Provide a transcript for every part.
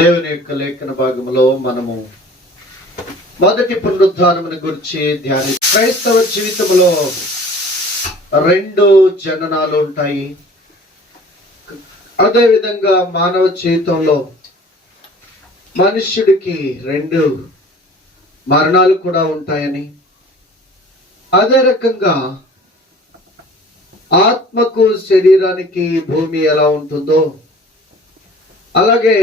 దేవుని యొక్క లేఖన భాగంలో మనము మొదటి పునరుద్ధానమును గురించి క్రైస్తవ జీవితంలో రెండు జననాలు ఉంటాయి. అదేవిధంగా మానవ జీవితంలో మనుష్యుడికి రెండు మరణాలు కూడా ఉంటాయని, అదే రకంగా ఆత్మకు శరీరానికి భూమి ఎలా ఉంటుందో అలాగే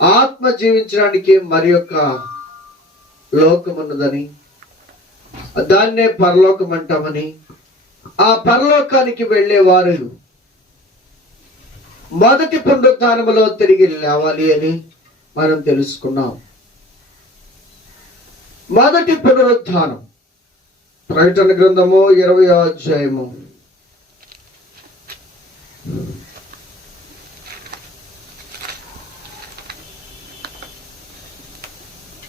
ఆత్మ జీవించడానికి మరి యొక్క లోకం ఉన్నదని, దాన్నే పరలోకం అంటామని, ఆ పరలోకానికి వెళ్ళేవారు మొదటి పునరుద్ధానములో తిరిగి లేవాలి అని మనం తెలుసుకున్నాం. మొదటి పునరుద్ధానం ప్రకటన గ్రంథము 20వ అధ్యాయము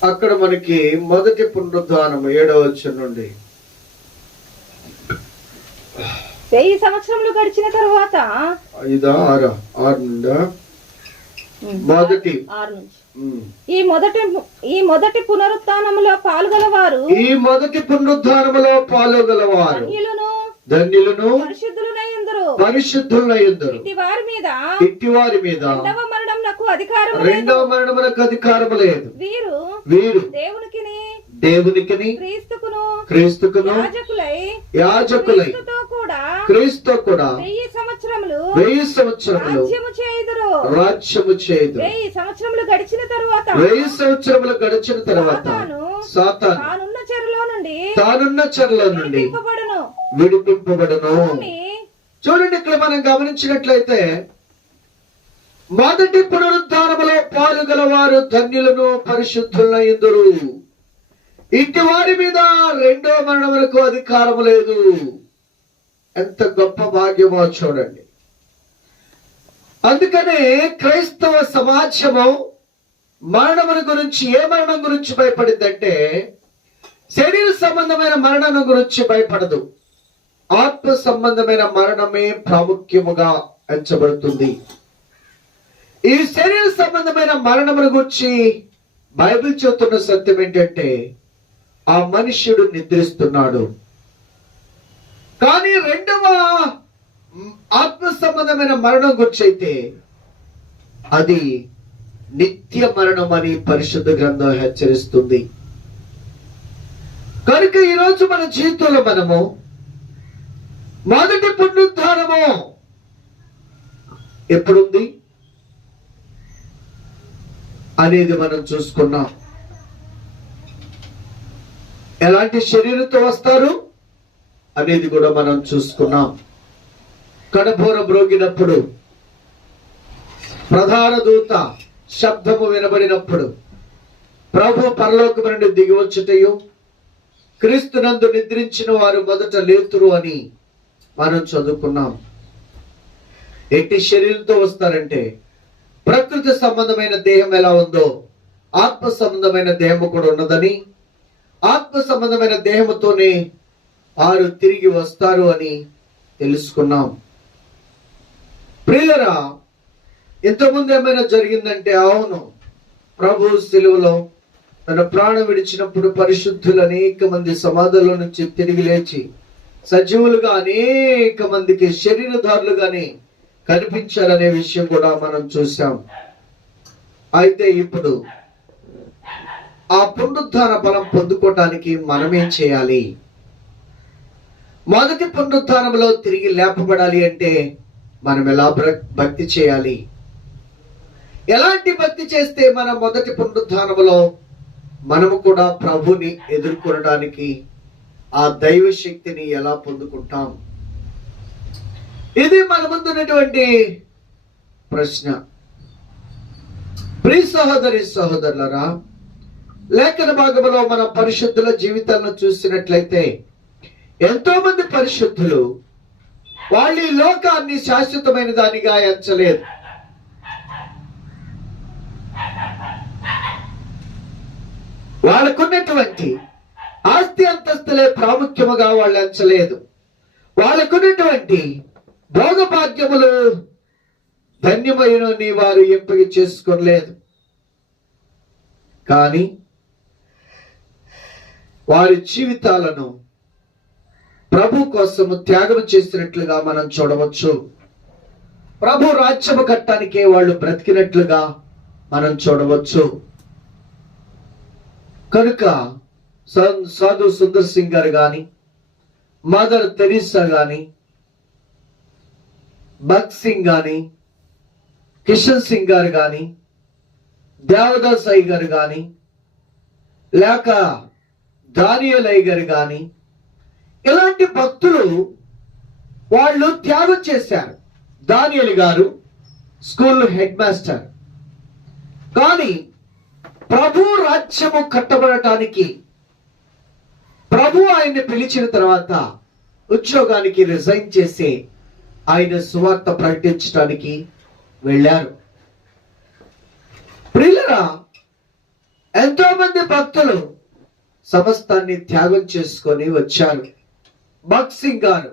అక్కడ మనకి మొదటి పునరుద్ధానం 7వ వచనం నుండి 1000 సంవత్సరములు గడిచిన తరువాత 6 నుండి మొదటి ఈ మొదటి పునరుత్థానములో పాల్గొలవారు ధన్యులను పరిశుద్ధులైందురు. ఇట్టి వారి మీద రెండవ మరణమునకు అధికారము లేదు. వీరు దేవునికిని క్రీస్తుకును యాజకులై క్రీస్తు కూడా 1000 సంవత్సరములు రాజ్యము చేయుదురు. 1000 సంవత్సరములు గడిచిన తరువాత సాతాను తానున్న చెరలో నుండి విడిపింపబడును. చూడండి, ఇక్కడ మనం గమనించినట్లయితే మొదటి పునరుద్ధానములో పాలుగలవారు ధన్యులను పరిశుద్ధులైందురు. ఇట్టి వారి మీద రెండో మరణములకు అధికారము లేదు. ఎంత గొప్ప భాగ్యమో చూడండి. అందుకనే క్రైస్తవ సమాజము మరణముల గురించి, ఏ మరణం గురించి భయపడిందంటే శరీర సంబంధమైన మరణం గురించి భయపడదు. ఆత్మ సంబంధమైన మరణమే ప్రాముఖ్యముగా ఎంచబడుతుంది. ఈ శరీర సంబంధమైన మరణముల గురించి బైబిల్ చెబుతున్న సత్యం ఏంటంటే ఆ మనుష్యుడు నిద్రిస్తున్నాడు. కానీ రెండవ ఆత్మ సంబంధమైన మరణం గురించి అయితే అది నిత్య మరణం అని పరిశుద్ధ గ్రంథం హెచ్చరిస్తుంది. కనుక ఈరోజు మన జీవితంలో మనము మొదటి పునరుద్ధానము ఎప్పుడుంది అనేది మనం చూసుకున్నాం. ఎలాంటి శరీరంతో వస్తారు అనేది కూడా మనం చూసుకున్నాం. కడబోర మ్రోగినప్పుడు, ప్రధాన దూత శబ్దము వినబడినప్పుడు ప్రభు పరలోకము నుండి దిగి వచ్చుటయు క్రీస్తునందు నిద్రించిన వారు మొదట లేతురు అని మనం చదువుకున్నాం. ఎట్టి శరీరంతో వస్తారంటే ప్రకృతి సంబంధమైన దేహం ఎలా ఉందో ఆత్మ సంబంధమైన దేహము కూడా ఉన్నదని, ఆత్మ సంబంధమైన దేహముతోనే వారు తిరిగి వస్తారు అని తెలుసుకున్నాం. ప్రియులరా, ఇంతకుముందు ఏమైనా జరిగిందంటే అవును, ప్రభు శిలువలో తన ప్రాణం విడిచినప్పుడు పరిశుద్ధులు అనేక మంది సమాధుల నుంచి తిరిగి లేచి సజీవులుగా అనేక మందికి శరీరధారులుగానే కనిపించారనే విషయం కూడా మనం చూసాం. అయితే ఇప్పుడు ఆ పునరుద్ధాన బలం పొందుకోవటానికి మనమేం చేయాలి? మొదటి పునరుద్ధానంలో తిరిగి లేపబడాలి అంటే మనం ఎలా భక్తి చేయాలి? ఎలాంటి భక్తి చేస్తే మన మొదటి పునరుద్ధానంలో మనము కూడా ప్రభుని ఎదుర్కొనడానికి ఆ దైవ శక్తిని ఎలా పొందుకుంటాం? ఇది మన ముందున్నటువంటి ప్రశ్న. ప్రియ సహోదరి సహోదరులరా, లేఖన భాగంలో మన పరిశుద్ధుల జీవితాలను చూసినట్లయితే ఎంతో మంది పరిశుద్ధులు వాళ్ళు ఈ లోకాన్ని శాశ్వతమైన దానిగా ఎంచలేదు. వాళ్ళకున్నటువంటి ఆస్తి అంతస్తులే ప్రాముఖ్యముగా వాళ్ళు ఎంచలేదు. వాళ్ళకున్నటువంటి భోగభాగ్యములు ధన్యమైన నీ వారు ఎంపిక చేసుకోలేదు, కానీ వారి జీవితాలను ప్రభు కోసము త్యాగం చేసినట్లుగా మనం చూడవచ్చు. ప్రభు రాజ్యము కట్టడానికే వాళ్ళు బ్రతికినట్లుగా మనం చూడవచ్చు. కనుక సాధు సుందర్ సింగ్ గారు గాని, మదర్ తెరీసా గాని, భగత్ సింగ్ గాని, కిషన్ సింగ్ గారు గాని, దేవదాస్ అయ్య గారు గాని, లేక దానియేల్ అయ్య గారు గాని, ఇలాంటి భక్తులు వాళ్ళు త్యాగం చేశారు. దానియేల్ గారు స్కూల్ హెడ్ మాస్టర్, కానీ ప్రభు రాజ్యము కట్టబడటానికి ప్రభు ఆయన్ని పిలిచిన తర్వాత ఉద్యోగానికి రిజైన్ చేసి ఆయన సువార్త ప్రకటించడానికి వెళ్ళారు. ప్రియులరా, ఎంతో మంది భక్తులు సమస్తాన్ని త్యాగం చేసుకొని వచ్చారు. భగత్ సింగ్ గారు,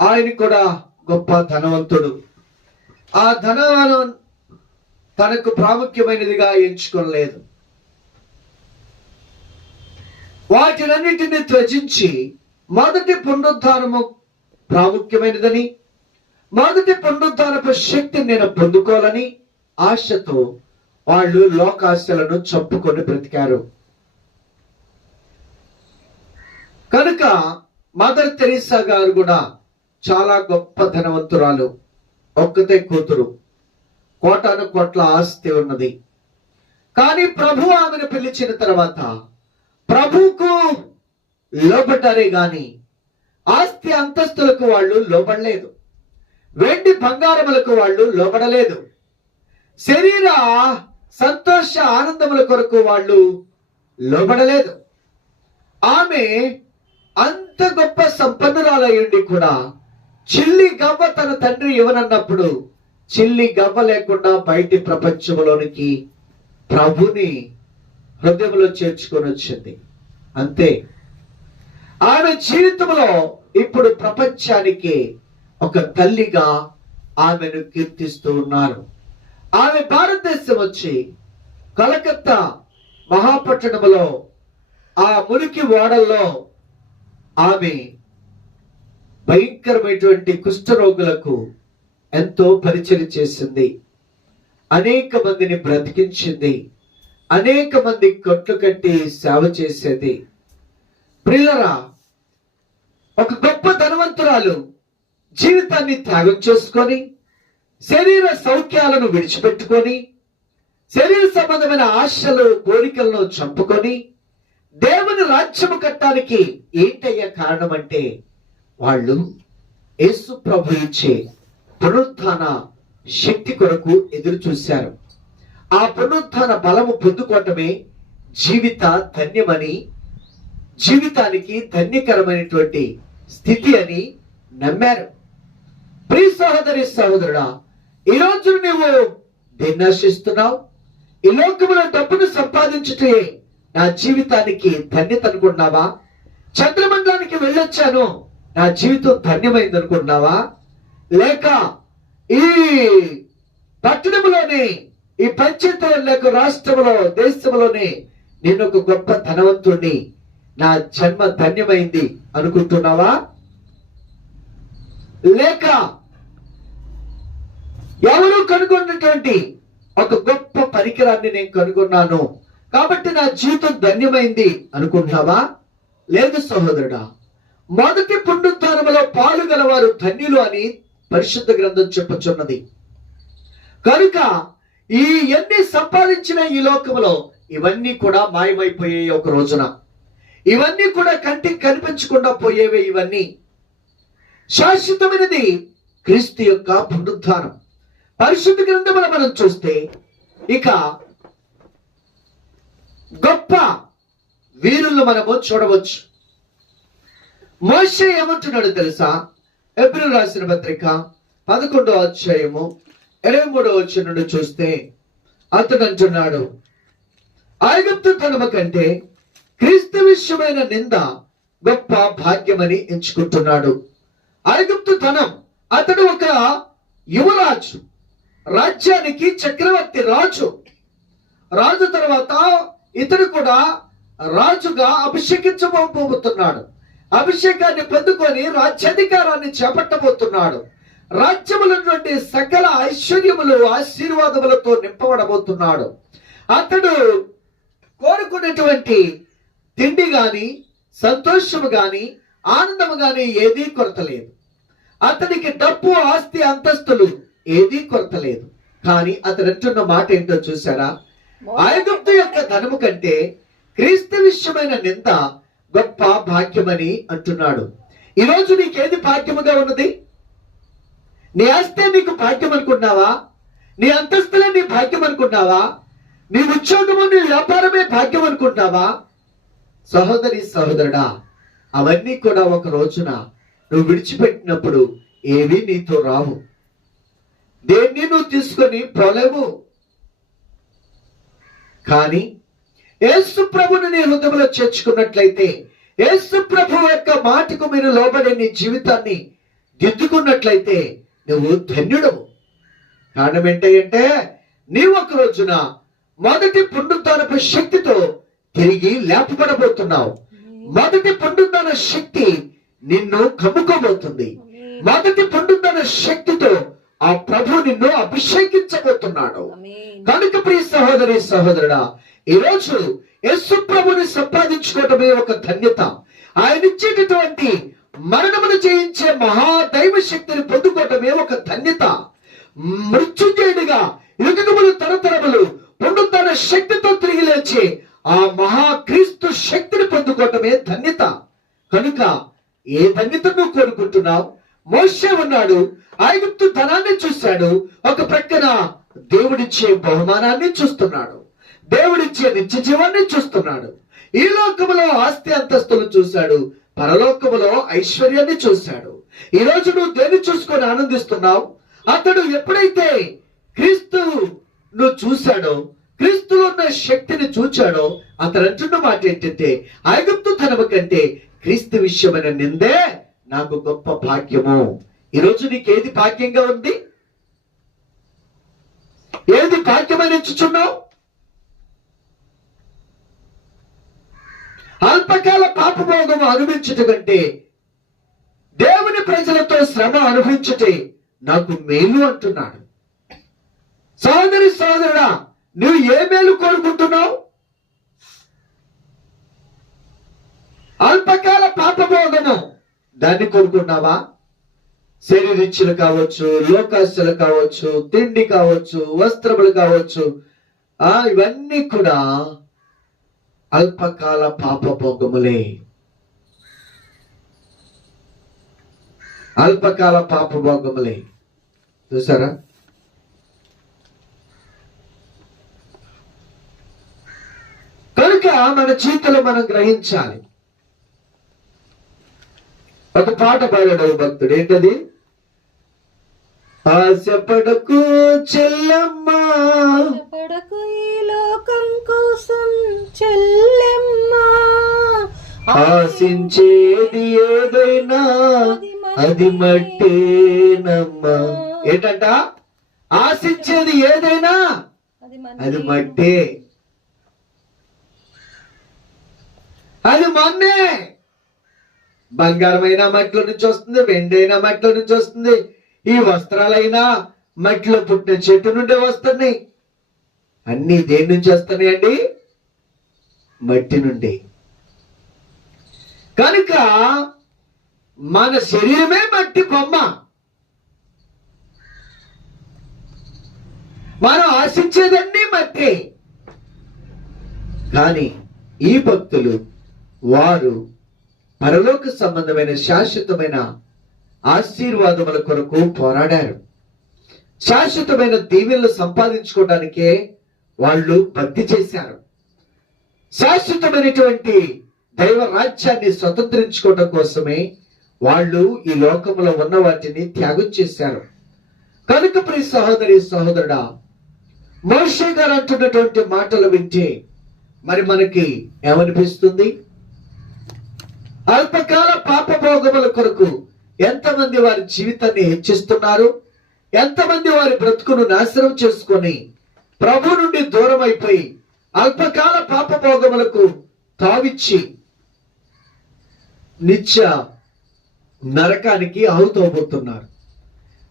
ఆయన కూడా గొప్ప ధనవంతుడు. ఆ ధనవానం తనకు ప్రాముఖ్యమైనదిగా ఎంచుకోలేదు. వాటినన్నిటిని త్యజించి మొదటి పునరుద్ధానము ప్రాముఖ్యమైనదని, మొదటి పునరుద్ధానపు శక్తిని నేను పొందుకోవాలని ఆశతో వాళ్ళు లోకాశలను చంపుకొని బ్రతికారు. కనుక మదర్ తెరీసా గారు కూడా చాలా గొప్ప ధనవంతురాలు, ఒక్కతే కూతురు, కోటాను కోట్ల ఆస్తి ఉన్నది. కానీ ప్రభు ఆమెను పిలిచిన తర్వాత ప్రభువుకు లోబడ్డారే గాని ఆస్తి అంతస్తులకు వాళ్ళు లోబడలేదు, వెండి బంగారములకు వాళ్ళు లోబడలేదు, శరీర సంతోష ఆనందముల కొరకు వాళ్ళు లోబడలేదు. ఆమె అంత గొప్ప సంపన్నురాలయ్యుండి కూడా చిల్లి గవ్వ తన తండ్రి ఇవ్వనన్నప్పుడు చిల్లి గవ్వ లేకుండా బయటి ప్రపంచంలోనికి ప్రభుని హృదయంలో చేర్చుకొని వచ్చింది. అంతే. ఆమె జీవితంలో ఇప్పుడు ప్రపంచానికి ఒక తల్లిగా ఆమెను కీర్తిస్తూ ఉన్నారు. ఆమె భారతదేశం వచ్చి కలకత్తా మహాపట్టణంలో ఆ మురికి ఓడల్లో ఆమె భయంకరమైనటువంటి కుష్ఠరోగులకు ఎంతో పరిచయం చేసింది, అనేక మందిని బ్రతికించింది, అనేక మంది కట్లు కట్టి సేవ చేసేది. ప్రియులరా, ఒక గొప్ప ధనవంతురాలు జీవితాన్ని త్యాగం చేసుకొని, శరీర సౌఖ్యాలను విడిచిపెట్టుకొని, శరీర సంబంధమైన ఆశలు కోరికలను చంపుకొని దేవుని రాజ్యము కట్టడానికి ఏంటయ్యా కారణం అంటే వాళ్ళు యేసు ప్రభు ఇచ్చే పునరుత్థాన శక్తి కొరకు ఎదురు చూశారు. ఆ పునరుత్థాన బలము పొందుకోవటమే జీవిత ధన్యమని, జీవితానికి ధన్యకరమైనటువంటి స్థితి అని నమ్మారు. ప్రియ సహోదరి సహోదరుడా, ఈ రోజు నువ్వు దేన్ని ఆశిస్తున్నావు? ఈ లోకములో డబ్బును సంపాదించుటే నా జీవితానికి ధన్యత అనుకున్నావా? చంద్రమండలానికి వెళ్ళొచ్చాను, నా జీవితం ధన్యమైంది అనుకున్నావా? లేక ఈ పట్టణంలోనే, ఈ పంచాయతీలో, లేక రాష్ట్రంలో, దేశంలోనే నేను ఒక గొప్ప ధనవంతుణ్ణి, నా జన్మ ధన్యమైంది అనుకుంటున్నావా? లేక ఎవరు కనుగొన్నటువంటి ఒక గొప్ప పరికరాన్ని నేను కనుగొన్నాను కాబట్టి నా జీవితం ధన్యమైంది అనుకుంటున్నావా? లేదు సహోదరుడా, మొదటి పునరుత్థానములో పాలుగలవారు ధన్యులు అని పరిశుద్ధ గ్రంథం చెప్పుచున్నది. కనుక ఈ ఎన్ని సంపాదించిన ఈ లోకములో ఇవన్నీ కూడా మాయమైపోయాయి ఒక రోజున. ఇవన్నీ కూడా కంటికి కనిపించకుండా పోయేవే. ఇవన్నీ శాశ్వతమైనది క్రీస్తు యొక్క పునరుత్థానం. పరిశుద్ధ గ్రంథములో మనం చూస్తే ఇక గొప్ప వీరులను మనము చూడవచ్చు. మోషే ఏమంటున్నాడు తెలుసా? హెబ్రీ రాసిన పత్రిక 11వ అధ్యాయము 23వ వచనం నుండి చూస్తే అతడు అంటున్నాడు, ఐగుప్తు ధనము కంటే క్రీస్తు విషయమైన నింద గొప్ప భాగ్యమని ఎంచుకుంటున్నాడు. ఐగుప్తు ధనం, అతడు ఒక యువరాజు, రాజ్యానికి చక్రవర్తి, రాజు తర్వాత ఇతడు కూడా రాజుగా అభిషేకించబోతున్నాడు. అభిషేకాన్ని పొందుకొని రాజ్యాధికారాన్ని చేపట్టబోతున్నాడు. రాజ్యములటువంటి సకల ఐశ్వర్యములు, ఆశీర్వాదములతో నింపబడబోతున్నాడు. అతడు కోరుకున్నటువంటి తిండి గాని, సంతోషము గాని, ఆనందము గాని ఏదీ కొరత లేదు. అతనికి డబ్బు, ఆస్తి, అంతస్తులు ఏదీ కొరత లేదు. కానీ అతడు అంటున్న మాట ఏంటో చూసారా? ఐగుప్తు యొక్క ధనము కంటే క్రీస్తు విషయమైన నింద గొప్ప భాగ్యమని అంటున్నాడు. ఈరోజు నీకేది భాగ్యముగా ఉన్నది? నీ ఆస్తే నీకు భాగ్యం అనుకున్నావా? నీ అంతస్తులే నీ భాగ్యం అనుకున్నావా? నీ ఉద్యోగము, నీ వ్యాపారమే భాగ్యం అనుకుంటున్నావా? సహోదరి, సహోదరుడా, అవన్నీ కూడా ఒక రోజున నువ్వు విడిచిపెట్టినప్పుడు ఏవి నీతో రావు. దేన్ని నువ్వు తీసుకొని పోలేవు. కానీ యేసు ప్రభుని నీ హృదయంలో చేర్చుకున్నట్లయితే, యేసు ప్రభు యొక్క మాటకు మీరు లోబడి నీ జీవితాన్ని దిద్దుకున్నట్లయితే నువ్వు ధన్యుడవు. కారణం ఏంటంటే నీవు ఒక రోజున మొదటి పునరుత్థానపు శక్తితో తిరిగి లేపబడబోతున్నావు. మొదటి పునరుత్థాన శక్తి నిన్ను కమ్ముకోబోతుంది. మొదటి పునరుత్థాన శక్తితో ఆ ప్రభు నిన్ను అభిషేకించబోతున్నాడు. కనుక ప్రియ సహోదరి, సహోదరుడా, ఈరోజు యేసు ప్రభుని సంపాదించుకోవటమే ఒక ధన్యత. ఆయన ఇచ్చేటటువంటి మరణమును జయించే మహాదైవ శక్తిని పొందుకోవటమే ఒక ధన్యత. మృత్యుంజయుడిగా యుగములు తరతరములు పునరుత్థాన శక్తితో తిరిగి లేచే ఆ మహాక్రీస్తు శక్తిని పొందుకోవటమే ధన్యత. కనుక ఏ ధన్యత నువ్వు కోరుకుంటున్నావు? మోషే ఉన్నాడు, ఐగుప్తు ధనాన్ని చూశాడు, ఒక ప్రక్కన దేవుడిచ్చే బహుమానాన్ని చూస్తున్నాడు, దేవుడిచ్చే నిత్య జీవాన్ని చూస్తున్నాడు. ఈ లోకములో ఆస్తి అంతస్తులు చూశాడు, పరలోకములో ఐశ్వర్యాన్ని చూశాడు. ఈ రోజు నువ్వు దేన్ని చూసుకొని ఆనందిస్తున్నావు? అతడు ఎప్పుడైతే క్రీస్తు నువ్వు చూశాడో, క్రీస్తులో ఉన్న శక్తిని చూచాడో, అతడు అంటున్న మాట ఏంటంటే, ఐగుప్తు ధనము కంటే క్రీస్తు విషయమైన నిందే నాకు గొప్ప భాగ్యము. ఈరోజు నీకేది భాగ్యంగా ఉంది? ఏది భాగ్యమని ఎంచుచున్నావు? అల్పకాల పాపభోగము అనుభవించుట కంటే దేవుని ప్రజలతో శ్రమ అనుభవించుటే నాకు మేలు అంటున్నాడు. సోదరి, సోదరుడా, నువ్వు ఏ మేలు కోరుకుంటున్నావు? అల్పకాల పాపభోగము దాన్ని కోరుకున్నావా? శరీరిచ్చులు కావచ్చు, లోకాస్తులు కావచ్చు, తిండి కావచ్చు, వస్త్రములు కావచ్చు, ఇవన్నీ కూడా అల్పకాల పాపభోగములే. అల్పకాల పాపభోగములే. చూసారా? కనుక మన జీవితంలో మనం గ్రహించాలి. ఒక పాట పాడాడు భక్తుడు. ఏంటది? ఆశపడకు చెల్లెమ్మా, పడకు ఈ లోకం కోసం చెల్లెమ్మా, ఆశించేది ఏదైనా అది మట్టేనమ్మా. ఏంటంట? ఆశించేది ఏదైనా అది మట్టే, అది మన్నే. బంగారమైన మట్టిలో నుంచి వస్తుంది, వెండైనా మట్టిలో నుంచి వస్తుంది, ఈ వస్త్రాలైనా మట్టిలో పుట్టిన చెట్టు నుండే వస్తున్నాయి. అన్ని దేని నుంచి వస్తున్నాయండి? మట్టి నుండి. కనుక మన శరీరమే మట్టి బొమ్మ. మనం ఆశించేదన్నీ మట్టి. కానీ ఈ భక్తులు వారు పరలోక సంబంధమైన శాశ్వతమైన ఆశీర్వాదముల కొరకు పోరాడారు. శాశ్వతమైన దీవెనలు సంపాదించుకోవడానికే వాళ్ళు భక్తి చేశారు. శాశ్వతమైనటువంటి దైవ రాజ్యాన్ని స్వతంత్రించుకోవడం కోసమే వాళ్ళు ఈ లోకంలో ఉన్న వాటిని త్యాగం చేశారు. కనుక ప్రియ సహోదరి, సహోదరుడా, మోషే గారు అంటున్నటువంటి మాటలు వింటే మరి మనకి ఏమనిపిస్తుంది? అల్పకాల పాపభోగముల కొరకు ఎంతమంది వారి జీవితాన్ని హెచ్చిస్తున్నారు, ఎంతమంది వారి బ్రతుకును నాశనం చేసుకొని ప్రభు నుండి దూరం అయిపోయి అల్పకాల పాపభోగములకు తావిచ్చి నిత్య నరకానికి ఆహుతవబోతున్నారు,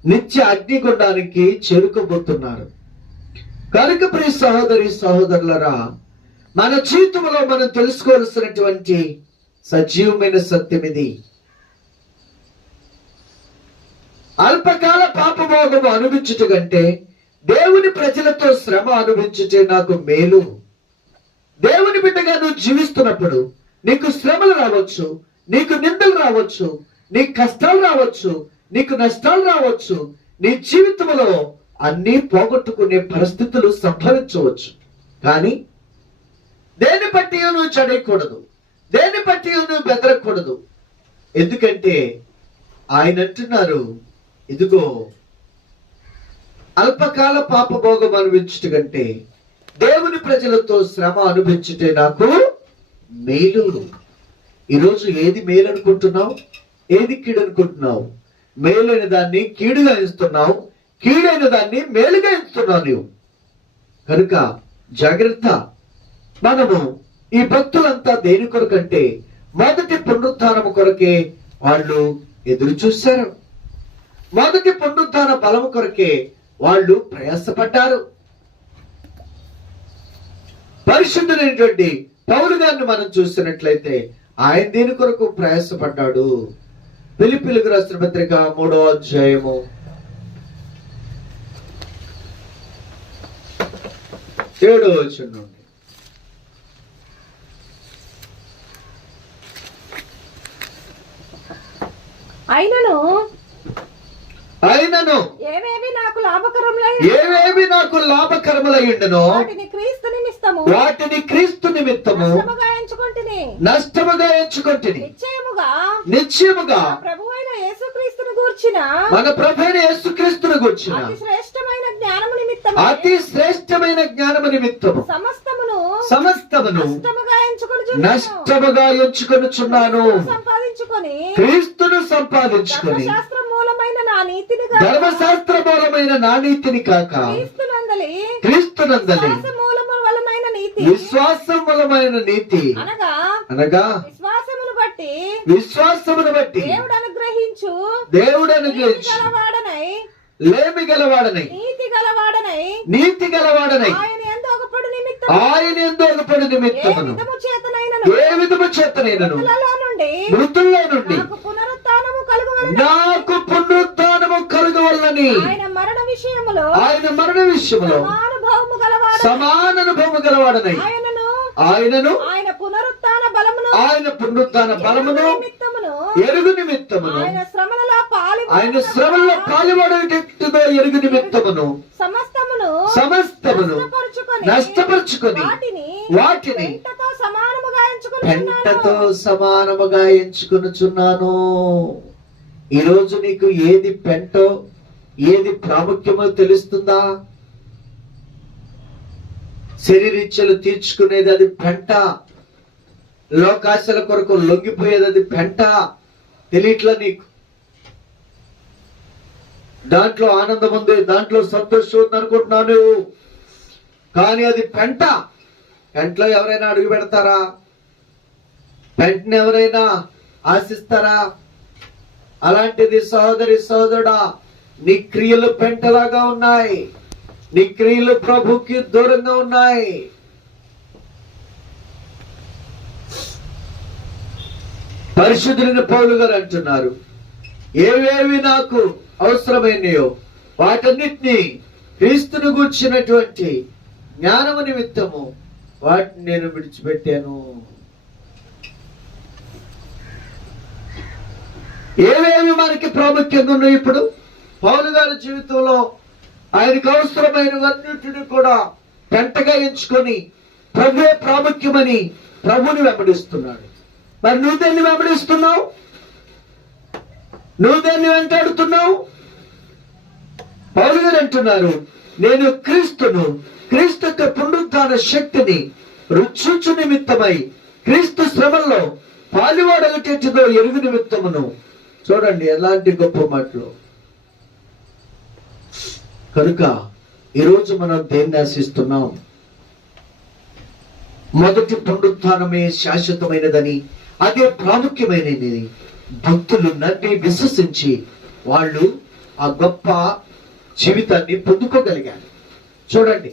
నిత్య అగ్నిగుండానికి చేరుకోబోతున్నారు. కనుక ప్రియ సహోదరి సహోదరులరా, మన జీవితంలో మనం తెలుసుకోవాల్సినటువంటి సజీవమైన సత్యం ఇది. అల్పకాల పాపభోగము అనుభవించుట కంటే దేవుని ప్రజలతో శ్రమ అనుభవించుటే నాకు మేలు. దేవుని బిడ్డగా నువ్వు జీవిస్తున్నప్పుడు నీకు శ్రమలు రావచ్చు, నీకు నిందలు రావచ్చు, నీకు కష్టాలు రావచ్చు, నీకు నష్టాలు రావచ్చు. నీ జీవితంలో అన్నీ పోగొట్టుకునే పరిస్థితులు సంభవించవచ్చు. కానీ దేని బట్టి నువ్వు చెడయకూడదు, దేని బట్టి నువ్వు బెదరకూడదు. ఎందుకంటే ఆయన అంటున్నారు, ఇదిగో అల్పకాల పాపభోగం అనుభవించుట కంటే దేవుని ప్రజలతో శ్రమ అనుభవించుటే నాకు మేలు. ఈరోజు ఏది మేలు అనుకుంటున్నావు, ఏది కీడు అనుకుంటున్నావు? మేలైన దాన్ని కీడుగా ఎంచుతున్నావు, కీడైన దాన్ని మేలుగా ఎంచుతున్నావు నీవు. కనుక జాగ్రత్త. మనము ఈ భక్తులంతా దేని కొరకంటే మొదటి పునరుత్థానము కొరకే వాళ్ళు ఎదురు చూశారు. మొదటి పునరుత్థాన బలము కొరకే వాళ్ళు ప్రయాసపడ్డారు. పరిశుద్ధుడైనటువంటి పౌలు గారిని మనం చూసినట్లయితే ఆయన దేని కొరకు ప్రయాసపడ్డాడు? ఫిలిప్పీయులకు రాసిన పత్రిక 3వ అధ్యాయము 7వ వచనం నుండి. అయినను ఏవేవి నాకు లాభకరములై ఉండెనో వాటిని క్రీస్తు నిమిత్తము నష్టముగా ఎంచుకొంటిని. నిశ్చయముగా మన ప్రభువైన యేసుక్రీస్తును గూర్చిన అతి శ్రేష్టమైన జ్ఞానము నిమిత్తము సమస్తమును నష్టముగా ఎంచుకొనుచున్నాను. క్రీస్తును సంపాదించుకొని ధర్మశాస్త్ర మూలమైన నా నీతిని కాక క్రీస్తునందలి విశ్వాసం మూలమైన నీతి అనగా విశ్వాసమును బట్టి దేవుడు అనుగ్రహించు లేమి గలవాడనై నీతి గలవాడనై ఆయన యందు ఒకపడు నిమిత్తమును ఏ విధము చేతనైనను మృతుల్లో నుండి నాకు పునరుత్థానము కలుగవలనని ఆయన మరణ విషయములో సమాన అనుభవము గలవాడనై ఆయనను ఆయన పునరుత్థాన బలమును ఎరుగు నిమిత్తమును ఆయన శ్రమల్లో పాలుపడేటట్టుగా ఎరుగు నిమిత్తమును సమస్తమును నష్టపరుచుకొని వాటిని పెంటతో సమానముగా ఎంచుకొనుచున్నాను. ఈరోజు నీకు ఏది పెంటో ఏది ప్రాముఖ్యమో తెలుస్తుందా? శరీరిచ్చలు తీర్చుకునేది అది పెంట, లోకాశల కొరకు లొంగిపోయేది అది పెంట. తెలియట్లా నీకు? దాంట్లో ఆనందం ఉంది, దాంట్లో సంతోషం ఉంది అనుకుంటున్నాను, కానీ అది పెంట. పెంటలో ఎవరైనా అడుగు పెడతారా? పెంటని ఎవరైనా ఆశిస్తారా? అలాంటిది సహోదరి సహోదరుడా, నీ క్రియలు పెంటలాగా ఉన్నాయి, నీ క్రియలు ప్రభుకి దూరంగా ఉన్నాయి. పరిశుద్ధులైన పౌలు గారు అంటున్నారు, ఏవేవి నాకు అవసరమైనయో వాటన్నిటినీ క్రీస్తును గూర్చినటువంటి జ్ఞానము నిమిత్తము వాటిని నేను విడిచిపెట్టాను. ఏవేవి మనకి ప్రాముఖ్యంగా ఉన్నాయి? ఇప్పుడు పౌలు గారి జీవితంలో ఆయనకు అవసరమైనవన్నిటిని కూడా పెంటగా ఎంచుకొని ప్రభువే ప్రాముఖ్యమని ప్రభుని వెంబడిస్తున్నాడు. మరి నువ్వు దేన్ని వెంబడిస్తున్నావు? నువ్వు దేన్ని వెంటాడుతున్నావు? పౌలు గారు అంటున్నారు, నేను క్రీస్తు యొక్క పునరుత్థాన శక్తిని రుచి నిమిత్తమై క్రీస్తు శ్రమల్లో పాలువాడగటేటిదో ఎరుగు నిమిత్తమును. చూడండి ఎలాంటి గొప్ప మాటలు. కనుక ఈరోజు మనం దేన్ని ఆశిస్తున్నాం? మొదటి పునరుత్థానమే శాశ్వతమైనదని, అదే ప్రాముఖ్యమైనది భక్తులు నమ్మి విశ్వసించి వాళ్ళు ఆ గొప్ప జీవితాన్ని పొందుకోగలిగారు. చూడండి,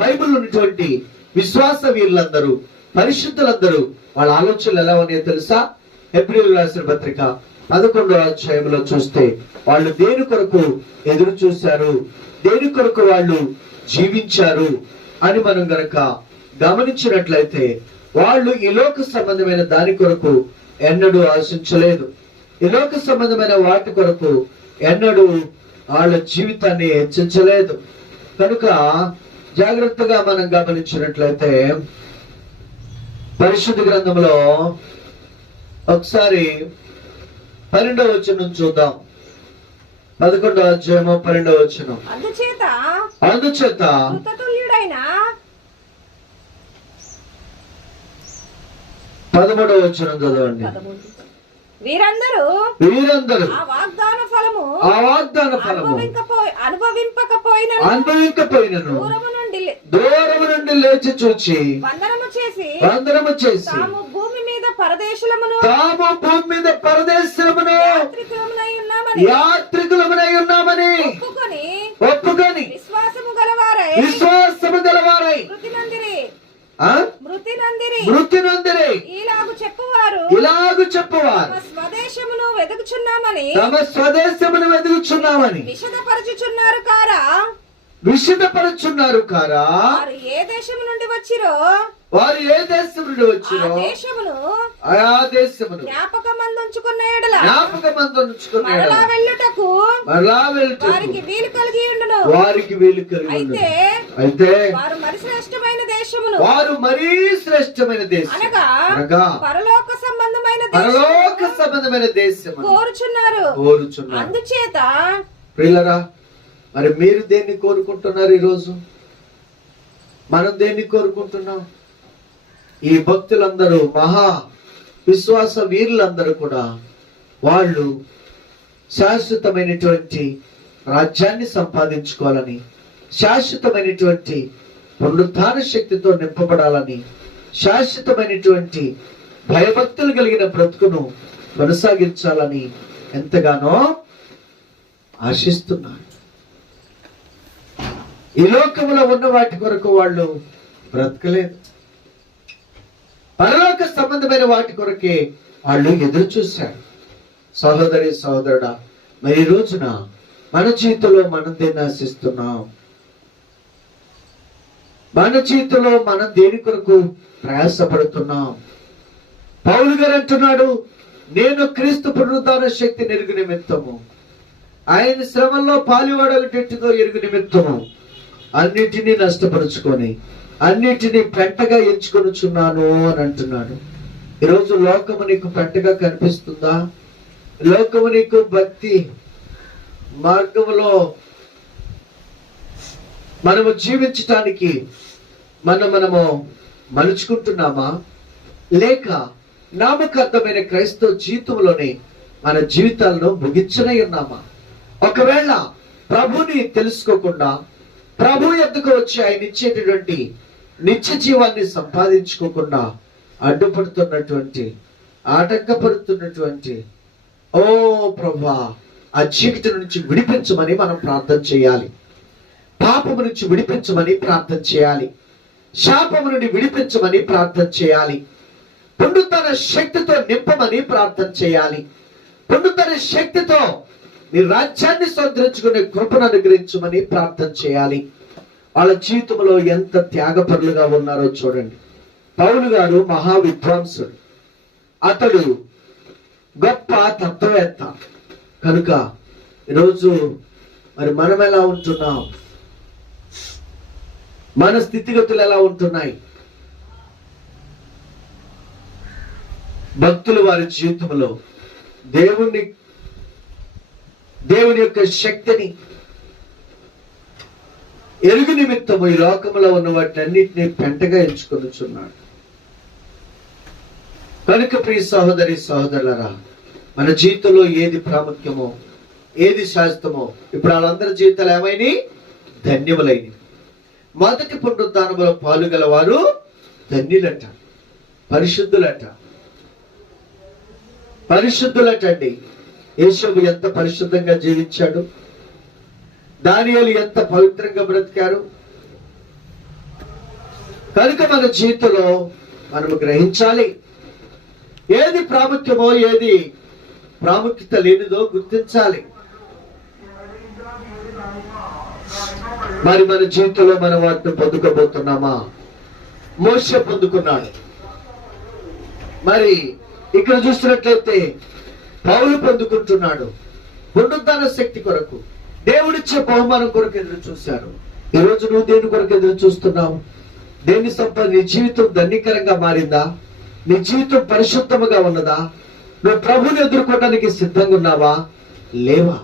బైబిల్ ఉన్నటువంటి విశ్వాస వీరులందరూ, పరిశుద్ధులందరూ వాళ్ళ ఆలోచనలు ఎలా ఉన్నాయో తెలుసా? హెబ్రీయులకు రాసిన పత్రిక 11వ అధ్యాయంలో చూస్తే వాళ్ళు దేని కొరకు ఎదురు చూశారు, దేని కొరకు వాళ్ళు జీవించారు అని మనం గనక గమనించినట్లయితే, వాళ్ళు ఈ లోక సంబంధమైన దాని కొరకు ఎన్నడూ ఆశించలేదు. ఈ లోక సంబంధమైన వాటి కొరకు ఎన్నడూ వాళ్ళ జీవితాన్ని హెచ్చించలేదు. కనుక జాగ్రత్తగా మనం గమనించినట్లయితే పరిశుద్ధ గ్రంథంలో ఒకసారి 12వ వచనం చూద్దాం. 11వ అధ్యాయము 12వ వచనం. అందుచేత కృతతుల్యుడైన 13వ వచనం చదవండి. వీరందరూ ఆ వాగ్దాన ఫలము అనుభవింపకపోయినను దూరము నుండి లేచి చూచి వందనము చేసి తాము భూమి మీద పరదేశులమును యాత్రికులమునై ఉన్నామని ఒప్పుకొని విశ్వాసము గలవారై మృతి నందిరి ఇలాగు చెప్పువారు తమ స్వదేశమును వెదుకుచున్నామని విషదపరచుచున్నారు కారా. వారు ఏ దేశము నుండి వచ్చిరో ఆయా దేశమును జ్ఞాపకమందుంచుకున్న ఎడల మరలా వెళ్ళుటకు వారికి వీలు కలిగి ఉండును. అయితే వారు మరీ శ్రేష్టమైన దేశమును అనగా పరలోక సంబంధమైన దేశము కోరుచున్నారు. అందుచేత ప్రియులారా, మరి మీరు దేన్ని కోరుకుంటున్నారు? ఈరోజు మనం దేన్ని కోరుకుంటున్నాం? ఈ భక్తులందరూ, మహా విశ్వాస వీరులందరూ కూడా వాళ్ళు శాశ్వతమైనటువంటి రాజ్యాన్ని సంపాదించుకోవాలని, శాశ్వతమైనటువంటి పునరుత్థాన శక్తితో నింపబడాలని, శాశ్వతమైనటువంటి భయభక్తులు కలిగిన బ్రతుకును కొనసాగించాలని ఎంతగానో ఆశిస్తున్నారు. ఈ లోకములో ఉన్న వాటి కొరకు వాళ్ళు బ్రతకలేదు. పరలోక సంబంధమైన వాటి కొరకే వాళ్ళు ఎదురు చూశారు. సహోదరి సహోదరుడా, మరి ఈ రోజున మన జీవితంలో మనం దేన్ని ఆశిస్తున్నాం? మన జీవితంలో మనం దేని కొరకు ప్రయాసపడుతున్నాం? పౌలు గారు అంటున్నాడు, నేను క్రీస్తు పునరుద్ధాన శక్తి ఎరుగు నిమిత్తము, ఆయన శ్రమల్లో పాలువాడగటెట్టుతో ఎరుగు నిమిత్తము అన్నిటినీ నష్టపరుచుకొని అన్నిటినీ పెంటగా ఎంచుకొనుచున్నాను అని అంటున్నాడు. ఈరోజు లోకము నీకు పెంటగా కనిపిస్తుందా? లోకము నీకు భక్తి మార్గంలో మనము జీవించటానికి మనము మలుచుకుంటున్నామా? లేక నామకార్థమైన క్రైస్తవ జీవితంలోనే మన జీవితాలను ముగించనై ఉన్నామా? ఒకవేళ ప్రభుని తెలుసుకోకుండా, ప్రభు ఎద్దుకు వచ్చి ఆయన ఇచ్చేటటువంటి నిత్య జీవాన్ని సంపాదించుకోకుండా అడ్డుపడుతున్నటువంటి, ఆటంకపడుతున్నటువంటి ఓ ప్రభువా, ఆ చీకటి నుంచి విడిపించమని మనం ప్రార్థన చేయాలి. పాపము నుంచి విడిపించమని ప్రార్థన చేయాలి. శాపము నుండి విడిపించమని ప్రార్థన చేయాలి. పునరుద్ధరణ శక్తితో నింపమని ప్రార్థన చేయాలి. పునరుద్ధరణ శక్తితో నీ రాజ్యాన్ని సంతరించుకునే కృపను అనుగ్రహించమని ప్రార్థన చేయాలి. వాళ్ళ జీవితంలో ఎంత త్యాగపరులుగా ఉన్నారో చూడండి. పౌలు గారు మహా విద్వాంసుడు, అతడు గొప్ప తత్వవేత్త. కనుక ఈరోజు మరి మనం ఎలా ఉంటున్నాం? మన స్థితిగతులు ఎలా ఉంటున్నాయి? భక్తులు వారి జీవితంలో దేవుని యొక్క శక్తిని ఎరుగు నిమిత్తము ఈ లోకంలో ఉన్న వాటిని అన్నింటినీ పెంటగా ఎంచుకొనుచున్నాడు. కనుక ప్రియ సహోదరి సహోదరులారా, మన జీవితంలో ఏది ప్రాముఖ్యమో, ఏది శాశ్వతమో. ఇప్పుడు వాళ్ళందరి జీవితాలు ఏమైనాయి? ధన్యములైనవి. మొదటి పునరుద్ధానములో పాలుగల వారు ధన్యులట, పరిశుద్ధులట. పరిశుద్ధులటండి. యేషోబు ఎంత పరిశుద్ధంగా జీవించాడు, దానియేలు ఎంత పవిత్రంగా బ్రతికారు. కనుక మన జీవితంలో మనము గ్రహించాలి, ఏది ప్రాముఖ్యమో ఏది ప్రాముఖ్యత లేనిదో గుర్తించాలి. మరి మన జీవితంలో మనం వాటిని పొందుకోబోతున్నామా? మోషే పొందుకున్నాడు. మరి ఇక్కడ చూసినట్లయితే పౌలు పొందుకుంటున్నాడు. పునరుద్ధాన శక్తి కొరకు, దేవుడిచ్చే బహుమానం కొరకు ఎదురు చూశారు. ఈరోజు నువ్వు దేని కొరకు ఎదురు చూస్తున్నావు? దేని సంపద? నీ జీవితం ధన్యకరంగా మారిందా? నీ జీవితం పరిశుద్ధముగా ఉన్నదా? నువ్వు ప్రభుని ఎదుర్కోవడానికి సిద్ధంగా ఉన్నావా లేవా?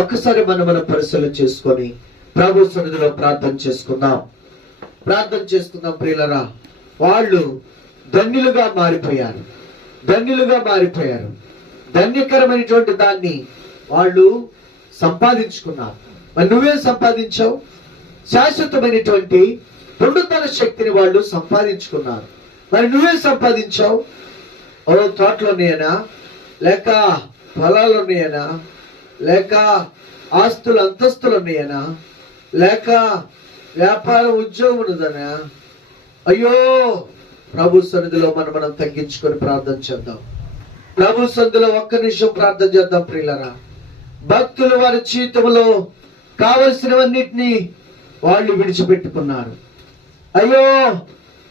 ఒక్కసారి మనం పరిశీలన చేసుకొని ప్రభు సన్నిధిలో ప్రార్థన చేసుకుందాం. ప్రార్థన చేసుకుందాం ప్రియులరా. వాళ్ళు ధన్యులుగా మారిపోయారు, ధన్యులుగా మారిపోయారు. ధన్యకరమైనటువంటి దాన్ని వాళ్ళు సంపాదించుకున్నారు. మరి నువ్వేం సంపాదించావు? శాశ్వతమైనటువంటి పునరుద్ధరణ శక్తిని వాళ్ళు సంపాదించుకున్నారు. మరి నువ్వేం సంపాదించావు? ఓ తోటలు ఉన్నాయనా, లేక పొలాలు ఉన్నాయనా, లేక ఆస్తులు అంతస్తులు ఉన్నాయనా, లేక వ్యాపారం ఉద్యోగం ఉన్నదనా? అయ్యో, ప్రభు సన్నిధిలో మనం తగ్గించుకొని ప్రార్థన చేద్దాం. ప్రభు సన్నిధిలో ఒక్క నిమిషం ప్రార్థన చేద్దాం ప్రియులరా. భక్తులు వారి జీవితంలో కావలసినవన్నిటినీ వాళ్ళు విడిచిపెట్టుకున్నారు. అయ్యో,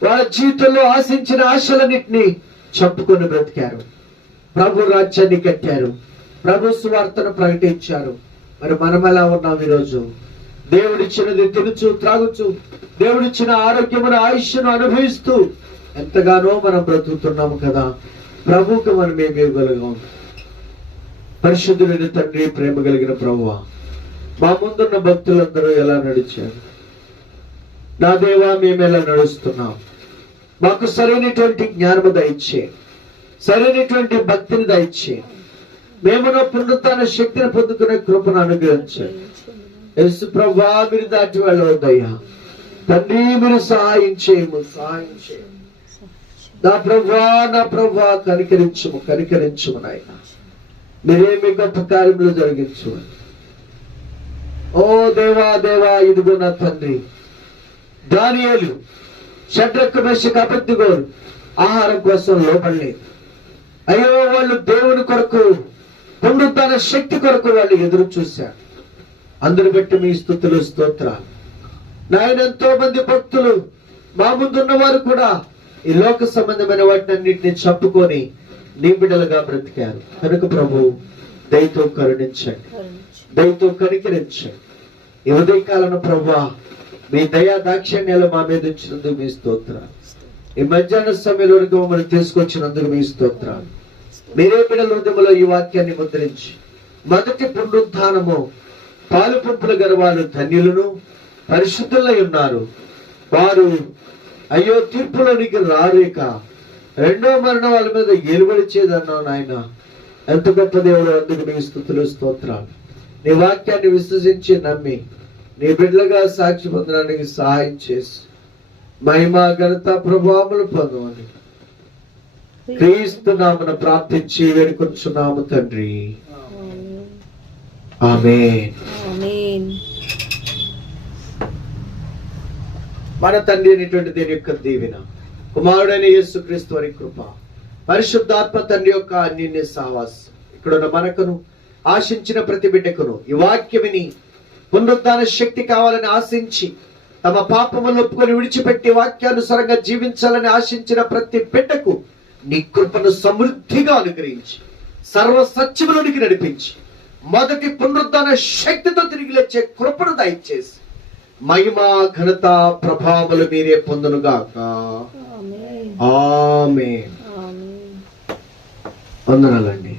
వాళ్ళ జీవితంలో ఆశించిన ఆశలన్నిటినీ చెప్పుకొని బ్రతికారు. ప్రభు రాజ్యాన్ని కట్టారు, ప్రభు సువార్తను ప్రకటించారు. మరి మనం ఎలా ఉన్నాం ఈరోజు? దేవుడిచ్చినది తినుచు త్రాగుచు, దేవుడిచ్చిన ఆరోగ్యమును ఆయుష్ను అనుభవిస్తూ ఎంతగానో మనం బ్రతుకుతున్నాము కదా. ప్రభువుకు మనం ఏమి ఇవ్వగలిగాం? పరిశుద్ధుడైన తండ్రి, ప్రేమ కలిగిన ప్రభువా, మా ముందున్న భక్తులందరూ ఎలా నడిచారు? నా దేవా, మేము ఎలా నడుస్తున్నాం? మాకు సరైనటువంటి జ్ఞానము దయచే, సరైనటువంటి భక్తిని దయచే, మేము నా పునరుత్థాన శక్తిని పొందుకునే కృపను అనుగ్రహించండి. యేసు ప్రభువా, మీరు దాటి వెళ్ళవద్దయ్యా. తండ్రి, మీరు సహాయం చేయము, సహాయం చేయము. నా ప్రభువా కనికరించుము, కనికరించుము నాయన. మీరేమి గొప్ప కార్యములు జరిగించమని. ఓ దేవా, ఇదిగో నా తండ్రి, దానియేలు, షడ్రకు, మేషకు, అబేద్నెగోలు ఆహారం కోసం లోపడలేదు. అయ్యో, వాళ్ళు దేవుని కొరకు, పునరుత్థాన శక్తి కొరకు వాళ్ళు ఎదురు చూశారు. అందరు బట్టి మీ స్తుతులు, స్తోత్రాలు నాయన. ఎంతో మంది భక్తులు మా ముందున్న వారు కూడా ఈ లోక సంబంధమైన వాటిని అన్నింటినీ చెప్పుకొని నీ బిడ్డలుగా బ్రతికారు. కనుక ప్రభు దయతో కరుణించండి, దయతో కనికరించండి. ఈ ఉదయకాలను ప్రభువా, మీ దయా దాక్షిణ్యాలు మా మీద ఇచ్చినందుకు మీ స్తోత్రాలు. ఈ మధ్యాహ్న సమయంలో మమ్మల్ని తీసుకొచ్చినందుకు మీ స్తోత్రాలు. మీరే బిడ్డల హృదయంలో ఈ వాక్యాన్ని ముద్రించి, మొదటి పునరుత్థానము పాలు పంపుల గర్వాలు ధన్యులను పరిశుద్ధులై ఉన్నారు. వారు అయ్యో తీర్పులోనికి రాలేక రెండో మరణం వాళ్ళ మీద ఏలుబడిచేదన్నావు నాయన. ఎంత గొప్ప దేవుడు. అందుకు మీ స్తుతులు, స్తోత్రాలు. నీ వాక్యాన్ని విశ్వసించి నమ్మి నీ బిడ్డలుగా సాక్షి పొందడానికి సహాయం చేసి మహిమ, ఘనత, ప్రభావములు పొందమని క్రీస్తు నామమున ప్రార్థించి వేడుకొంచున్నాము తండ్రి. ఆమేన్. మన తండ్రి అయినటువంటి దేవుని యొక్క దీవెన, కుమారుడైన యేసుక్రీస్తు వారి కృప, పరిశుద్ధాత్మ తండ్రి యొక్క అన్యోన్య సహవాసం ఇక్కడున్న మనకును, ఆశించిన ప్రతి బిడ్డకును, ఈ వాక్యం విని పునరుత్థాన శక్తి కావాలని ఆశించి తమ పాపములను ఒప్పుకొని విడిచిపెట్టి వాక్యానుసారంగా జీవించాలని ఆశించిన ప్రతి బిడ్డకు నీ కృపను సమృద్ధిగా అనుగ్రహించి సర్వ సత్యములోనికి నడిపించి మొదటి పునరుత్థాన శక్తితో తిరిగి లేచే కృపను దయచేసి మహిమ, ఘనత, ప్రభావములు మీరే పొందునుగాక. ఆమేన్. వందనాలండి.